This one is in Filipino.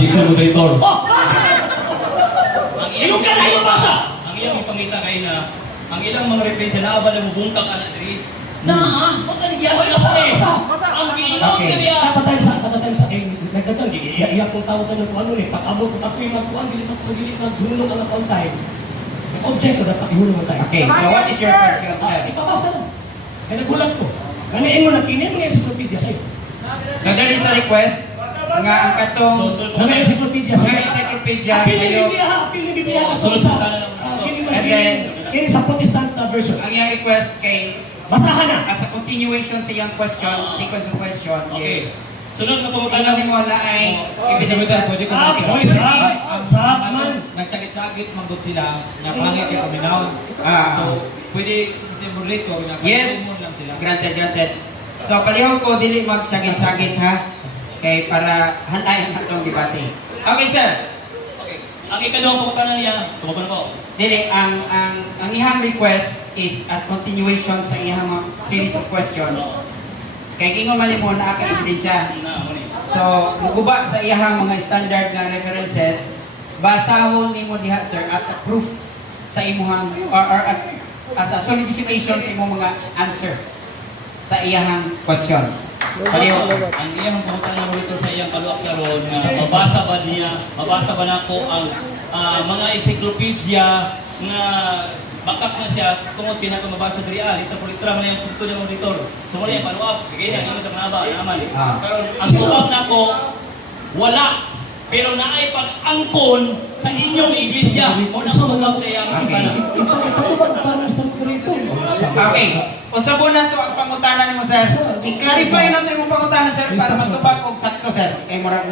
Objection, moderator. Oh! Ang Ilong ka na yung basa! Ang iyang ipangita kay na ang ilang mga referensya na abala mo bungkak anak diri. Pagkaligyan ko sa ang ginawa nila. Katatime sa akin, nagdatan, iiyak kong tawag na kung ano eh, pag-abot kung ako'y magkuhan, gilit na hulong ang account time. Ang object ko dapat ihulong ang time. Okay, so what is your question, sir? Ipabasa lang. Kaya nagulat ko. Ganiin mo na, kinin mo nga encyclopedia sa'yo. So there is a request nga ang katong Mga encyclopedia mga sa'yo. encyclopedia Apil ni sa'yo. Biblia ha, apil ni Biblia ha. Sulod Sa- sa kanan. And then, Kini sa Protestant version. Ang iyang request kay Basahan na. as a continuation sa iyang question, sequence of question Okay. is Sunod na alam pangutana mo na ay ebidensya. pwede ko Sab, makita. boy, sab. Sab man. Nagsakit-sakit, manggod sila, na pangit yung paminaw. So, pwede si moderator na Yes. pagtumon lang sila. Granted, granted. So palihog ko dili magsagit-sagit ha. Kay para hanay ang atong debate. Okay, sir. Okay. Ang ikalawang pangutana niya, tumakon ko. Dili ang ihang request is a continuation sa ihang mga series of questions. Kay ingon man mo na ka ebidensya. Na mo ni. So, muguba sa iyahang mga standard na references, basahon nimo diha sir as a proof sa imuhang or as a solidification sa imong mga answer sa iyahang question. Palihog. Ang iyang pangutana mo ito sa iyang kaluak karon nga mabasa ba nako ang mga encyclopedia nga bakak na siya tungod pinakamabasa diri litra por litra man yung punto niya monitor. So mo yung follow-up, bigay na sa manaba naman. Karon ang tubag nako wala pero naay pag-angkon sa inyong iglesia mo na tubag sa iyang pangutana. Okay. Usabon na to ang pangutanan mo sir. I-clarify na to yung pangutanan sir para matubag og sakto sir. Kay murag